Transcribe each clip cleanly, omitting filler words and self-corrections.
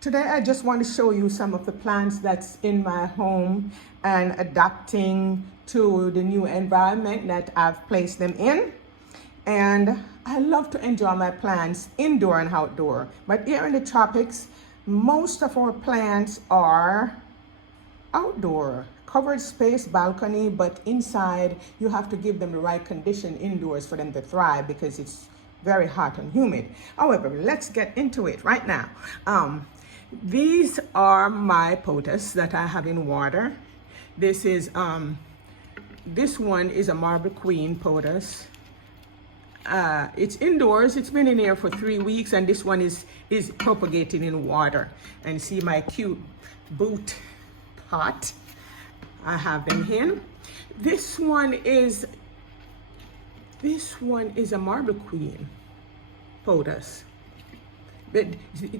Today I just want to show you some of the plants that's in my home and adapting to the new environment that I've placed them in. And I love to enjoy my plants indoor and outdoor. But here in the tropics, most of our plants are outdoor, covered space, balcony, but inside you have to give them the right condition indoors for them to thrive because it's very hot and humid. However, let's get into it right now. These are my potas that I have in water. This one is a Marble Queen potas. It's indoors. It's been in here for 3 weeks, and this one is propagating in water. And see my cute boot pot. I have them in. This one is a Marble Queen potas. But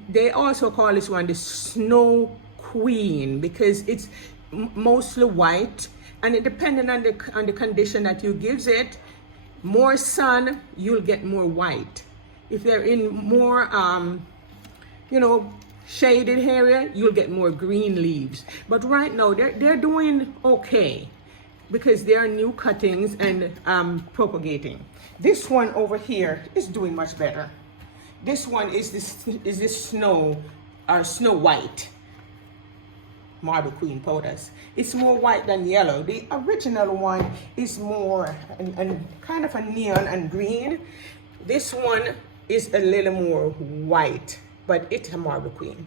they also call this one the Snow Queen because it's mostly white, and it depending on the condition that you gives it, more sun, you'll get more white. If they're in more shaded area, you'll get more green leaves. But right now they're doing okay because they are new cuttings and propagating. This one over here is doing much better. This one is this Snow White Marble Queen potas. It's more white than yellow. The original one is more and kind of a neon and green. This one is a little more white, but it's a Marble Queen.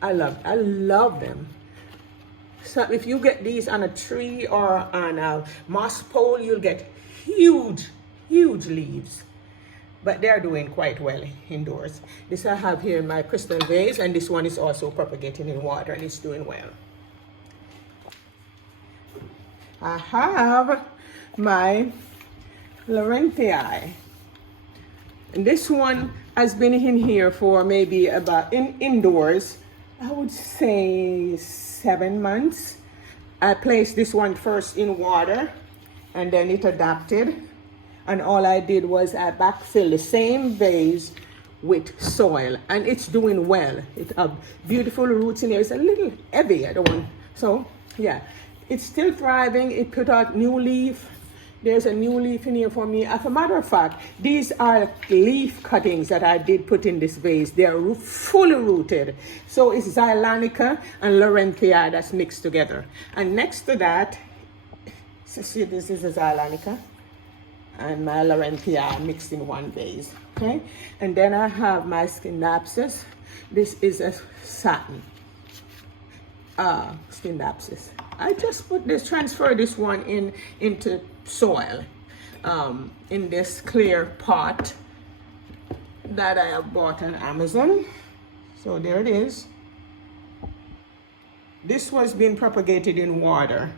I love them. So if you get these on a tree or on a moss pole, you'll get huge leaves. But they're doing quite well indoors. This I have here in my crystal vase, and this one is also propagating in water, and it's doing well. I have my Laurentii. And this one has been in here for maybe about, indoors, I would say 7 months. I placed this one first in water, and then it adapted. And all I did was I backfilled the same vase with soil, and it's doing well. It have beautiful roots in there. It's a little heavy, I don't want. So yeah, it's still thriving. It put out new leaf. There's a new leaf in here for me. As a matter of fact, these are leaf cuttings that I did put in this vase. They're fully rooted. So it's Xylonica and Laurentii that's mixed together. And next to that, so see, this is a Xylonica and my Laurentii mixed in one vase, okay? And then I have my Scindapsus. This is a satin Scindapsus. I just transfer this one into soil in this clear pot that I have bought on Amazon. So there it is. This was being propagated in water.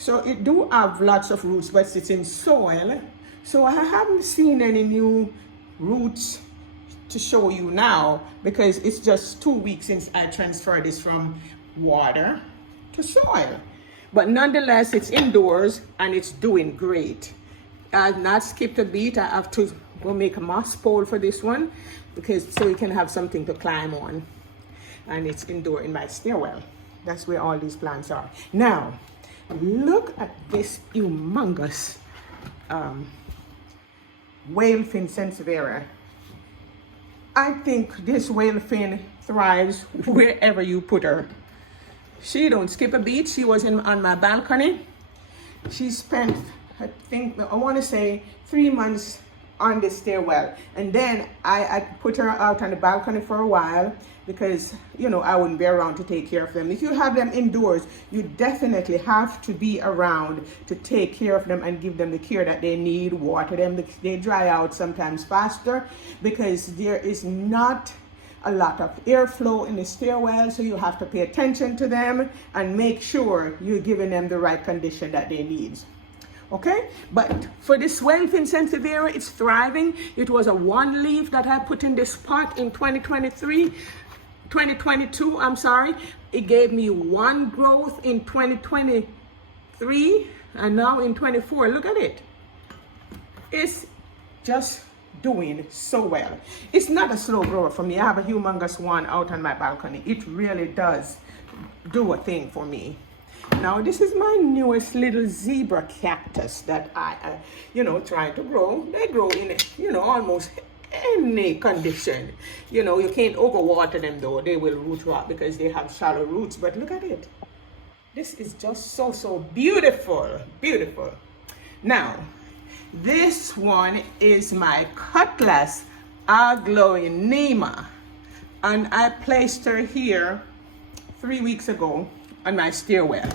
So it do have lots of roots, but it's in soil. So I haven't seen any new roots to show you now because it's just 2 weeks since I transferred this from water to soil. But nonetheless, it's indoors and it's doing great. I've not skipped a beat. I have to go make a moss pole for this one because so you can have something to climb on. And it's indoor in my stairwell. That's where all these plants are. Now, look at this humongous whale fin sansevieria. I think this whale fin thrives wherever you put her. She don't skip a beat. She was on my balcony. She spent, I want to say 3 months on the stairwell, and then I put her out on the balcony for a while because I wouldn't be around to take care of them. If you have them indoors, you definitely have to be around to take care of them and give them the care that they need, water them. They dry out sometimes faster because there is not a lot of airflow in the stairwell, so you have to pay attention to them and make sure you're giving them the right condition that they need. Okay, but for this whale fin sansevieria, it's thriving. It was a one leaf that I put in this pot in 2022, I'm sorry. It gave me one growth in 2023, and now in 24, look at it. It's just doing so well. It's not a slow grower for me. I have a humongous one out on my balcony. It really does do a thing for me. Now this is my newest little zebra cactus that I trying to grow. They grow in almost any condition. You can't overwater them though. They will root rot because they have shallow roots. But look at it. This is just so beautiful. Beautiful. Now, this one is my Cutlass Aglaonema, and I placed her here 3 weeks ago on my stairwell.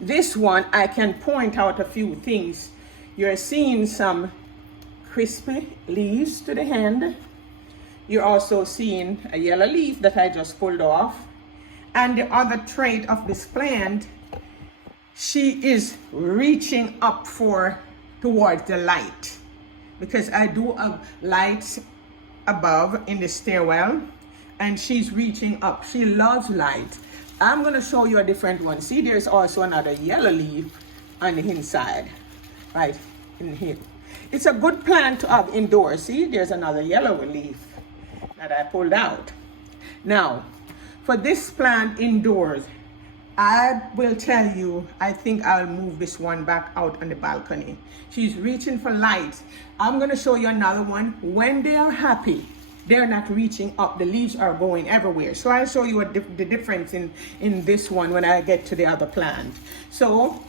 This one, I can point out a few things. You're seeing some crispy leaves to the hand. You're also seeing a yellow leaf that I just pulled off. And the other trait of this plant, she is reaching up towards the light, because I do have lights above in the stairwell, and she's reaching up. She loves light. I'm going to show you a different one. See, there's also another yellow leaf on the inside, right in here. It's a good plant to have indoors. See, there's another yellow leaf that I pulled out. Now, for this plant indoors, I will tell you, I think I'll move this one back out on the balcony. She's reaching for light. I'm going to show you another one. When they are happy, they're not reaching up. The leaves are going everywhere. So I'll show you the difference in this one when I get to the other plant. So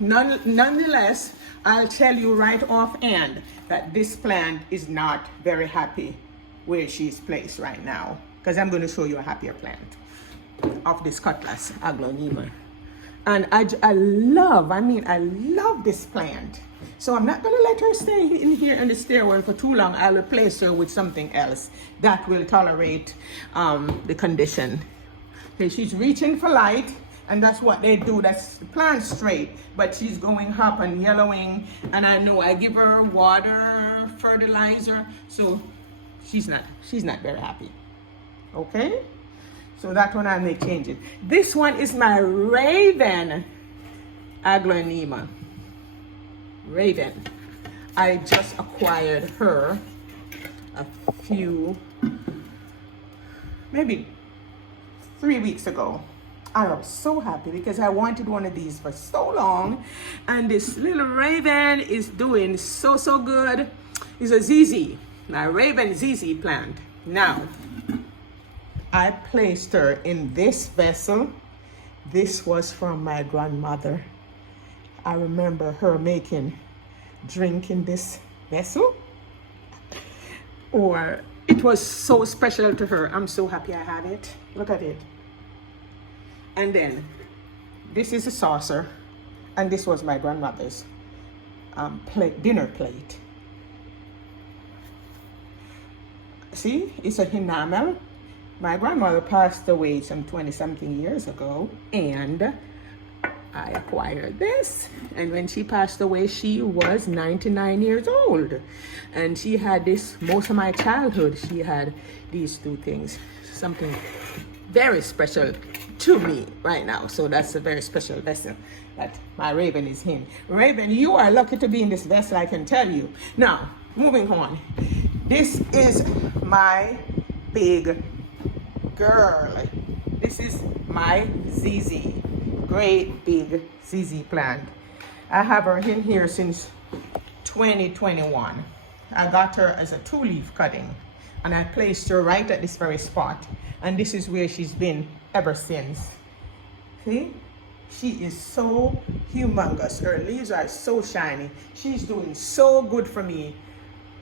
nonetheless, I'll tell you right offhand that this plant is not very happy where she's placed right now, because I'm going to show you a happier plant of this Cutlass Aglaonema. And I love this plant. So I'm not going to let her stay in here in the stairwell for too long. I'll replace her with something else that will tolerate the condition. Okay, she's reaching for light, and that's what they do. That's the plant straight, but she's going up and yellowing. And I know I give her water, fertilizer, so she's not very happy. Okay, so that one I may change it. This one is my Raven Aglaonema. Raven. I just acquired her a few, maybe 3 weeks ago. I was so happy because I wanted one of these for so long, and this little Raven is doing so good. It's a ZZ, my Raven ZZ plant. Now, I placed her in this vessel. This was from my grandmother. I remember her making drink in this vessel, or it was so special to her. I'm so happy I had it. Look at it. And then this is a saucer, and this was my grandmother's dinner plate. See, it's an enamel. My grandmother passed away some 20-something years ago, and I acquired this. And when she passed away, she was 99 years old. And she had this most of my childhood. She had these two things. Something very special to me right now. So that's a very special vessel that my Raven is in. Raven, you are lucky to be in this vessel, I can tell you. Now, moving on. This is my big girl. This is my ZZ. Great big ZZ plant. I have her in here since 2021. I got her as a 2-leaf cutting, and I placed her right at this very spot, and this is where she's been ever since. See, she is so humongous. Her leaves are so shiny. She's doing so good for me.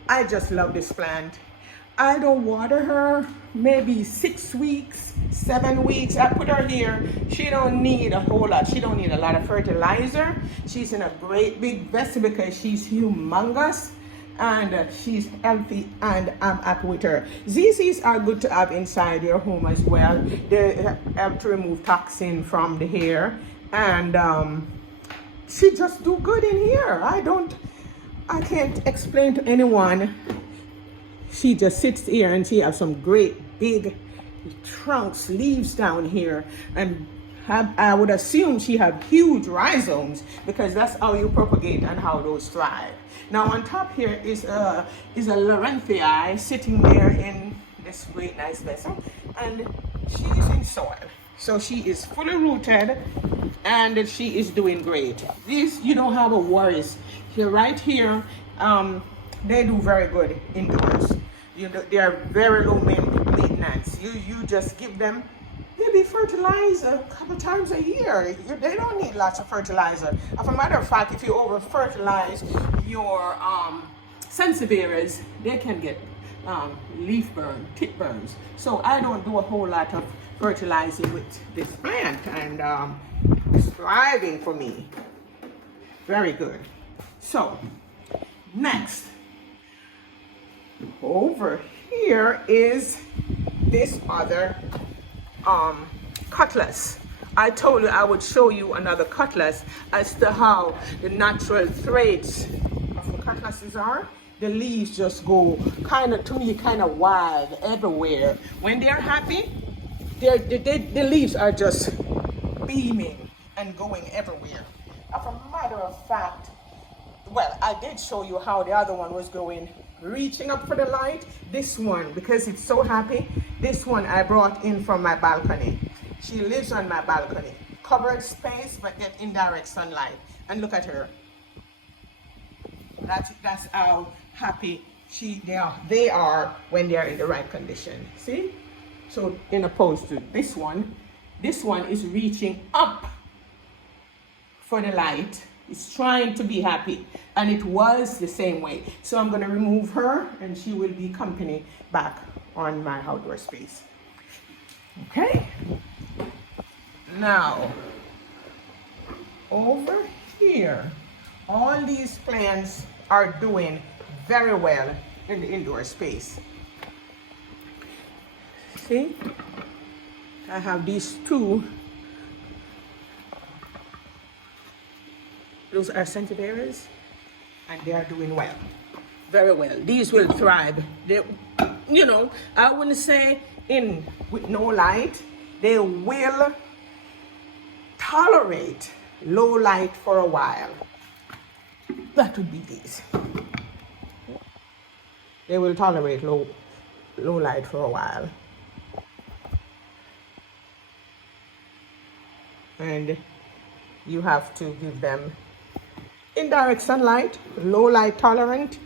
I just love this plant. I don't water her maybe 6 weeks, 7 weeks. I put her here. She don't need a whole lot. She don't need a lot of fertilizer. She's in a great big vessel because she's humongous and she's healthy, and I'm happy with her. ZZs are good to have inside your home as well. They help to remove toxin from the hair, and she just do good in here. I can't explain to anyone. She just sits here and she has some great big trunks, leaves down here, and I would assume she have huge rhizomes, because that's how you propagate and how those thrive. Now on top here is a Larenthii sitting there in this great nice vessel, and she is in soil. So she is fully rooted and she is doing great. This, you don't have a worries. Here, right here, they do very good indoors. They are very low maintenance. You just give them maybe fertilizer a couple times a year. They don't need lots of fertilizer. As a matter of fact, if you over fertilize your sansevieras, they can get leaf burn, tip burns. So I don't do a whole lot of fertilizing with this plant, and it's thriving for me. Very good. So next, over here is this other cutlass. I told you I would show you another cutlass as to how the natural traits of the cutlasses are. The leaves just go kind of, to me, kind of wild everywhere. When they're happy, the leaves are just beaming and going everywhere. As a matter of fact, well, I did show you how the other one was going, reaching up for the light. This one, because it's so happy, this one I brought in from my balcony. She lives on my balcony. Covered space, but get indirect sunlight. And look at her. That's how happy they are when they are in the right condition. See? So in opposed to this one is reaching up for the light. It's trying to be happy, and it was the same way. So I'm going to remove her, and she will be company back on my outdoor space. Okay. Now, over here, all these plants are doing very well in the indoor space. See? I have these two. Those are sansevieras, and they are doing well, very well. These will thrive. They, you know, I wouldn't say with no light. They will tolerate low light for a while. That would be these. They will tolerate low light for a while. And you have to give them indirect sunlight, low light tolerant,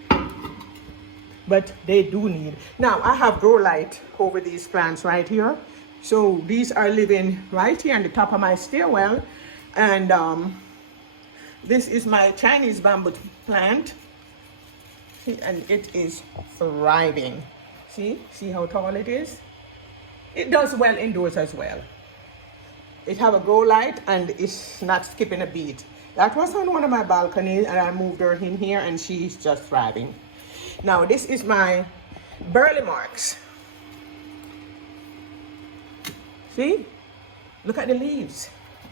but they do need. Now I have grow light over these plants right here. So these are living right here on the top of my stairwell. And this is my Chinese bamboo plant. See, and it is thriving. See how tall it is? It does well indoors as well. It have a grow light and it's not skipping a beat. That was on one of my balconies, and I moved her in here, and she's just thriving. Now this is my burley marks. See? Look at the leaves.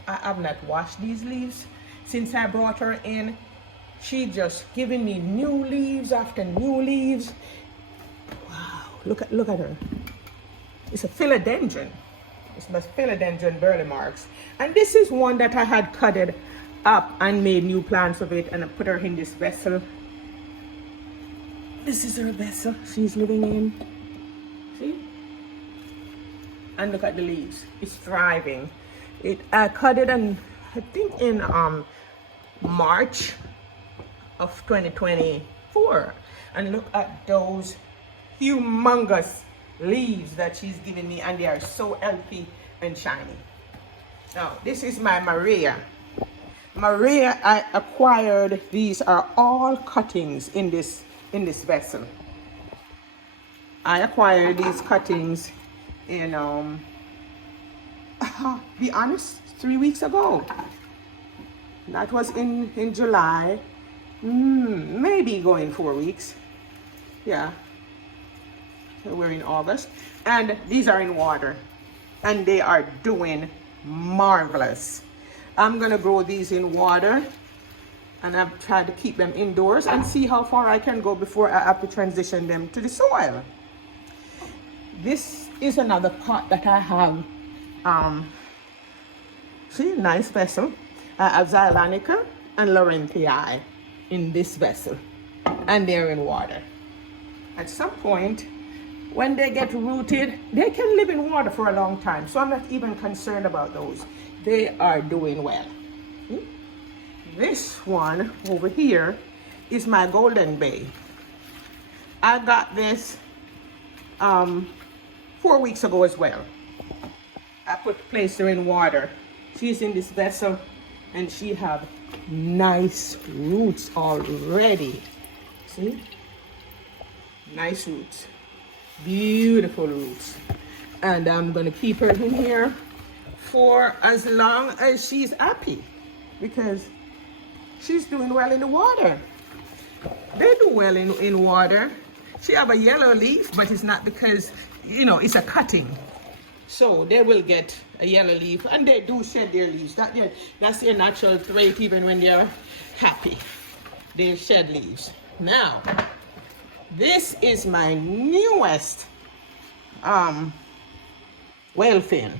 I have not washed these leaves since I brought her in. She just giving me new leaves after new leaves. Wow, look at her. It's a philodendron. It's my philodendron burley marks. And this is one that I had cutted up and made new plants of it, and I put her in this vessel. This is her vessel she's living in. See? And look at the leaves. It's thriving. I cut it in, I think in March of 2024. And look at those humongous leaves that she's giving me, and they are so healthy and shiny. Now this is my Maria. Maria, I acquired, these are all cuttings in this vessel. I acquired these cuttings in be honest, 3 weeks ago. That was in July, maybe going 4 weeks. Yeah, so we're in August, and these are in water, and they are doing marvelous. I'm gonna grow these in water, and I've tried to keep them indoors and see how far I can go before I have to transition them to the soil. This is another pot that I have See, nice vessel. I have Xylonica and Laurentii in this vessel, and they're in water. At some point, when they get rooted, they can live in water for a long time. So I'm not even concerned about those. They are doing well. This one over here is my Golden Bay. I got this 4 weeks ago as well. I placed her in water. She's in this vessel and she have nice roots already. See? Nice roots. Beautiful roots. And I'm gonna keep her in here for as long as she's happy, because she's doing well in the water. They do well in water. She have a yellow leaf, but it's not because, you know, it's a cutting. So they will get a yellow leaf, and they do shed their leaves. That's their natural trait. Even when they're happy, they shed leaves. Now, this is my newest whale fin.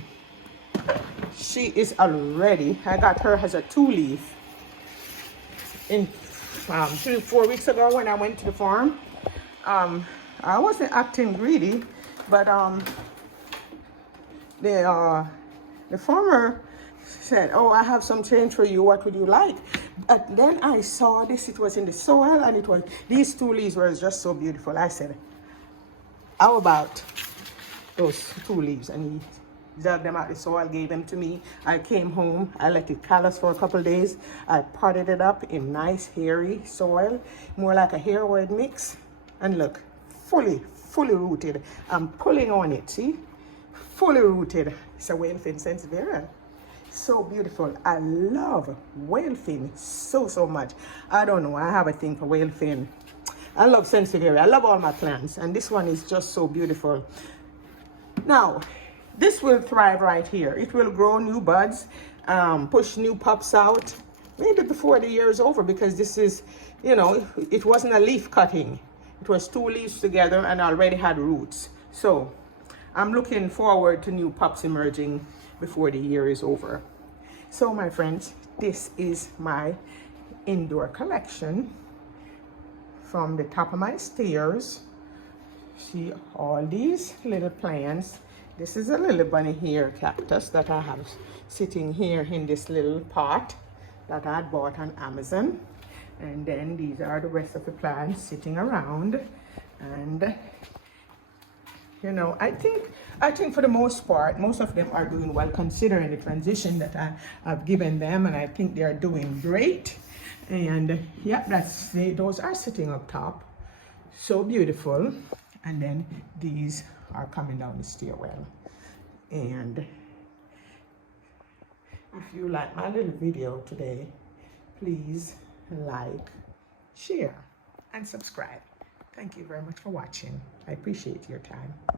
She is already, I got her as a 2-leaf in 3-4 weeks ago when I went to the farm. I wasn't acting greedy, but the farmer said, "Oh, I have some change for you. What would you like?" But then I saw this. It was in the soil, and it was, these 2 leaves were just so beautiful. I said, "How about those 2 leaves?" And he dug them out the soil, gave them to me. I came home. I let it callus for a couple of days. I potted it up in nice hairy soil, more like a hair oil mix. And look, fully rooted. I'm pulling on it, see? Fully rooted. It's a whale fin sansevieria. So beautiful. I love whale fin so much. I don't know, I have a thing for whale fin. I love sansevieria. I love all my plants, and this one is just so beautiful. Now, this will thrive right here. It will grow new buds, push new pups out, maybe before the year is over, because this is, you know, it wasn't a leaf cutting. It was 2 leaves together and already had roots. So I'm looking forward to new pups emerging before the year is over. So my friends, this is my indoor collection from the top of my stairs. See all these little plants. This is a little bunny hair cactus that I have sitting here in this little pot that I bought on Amazon. And then these are the rest of the plants sitting around. And you know, I think for the most part, most of them are doing well considering the transition that I've given them, and I think they are doing great. And yeah, those are sitting up top, so beautiful. And then these are coming down the stairwell. And if you like my little video today, please like, share, and subscribe. Thank you very much for watching. I appreciate your time.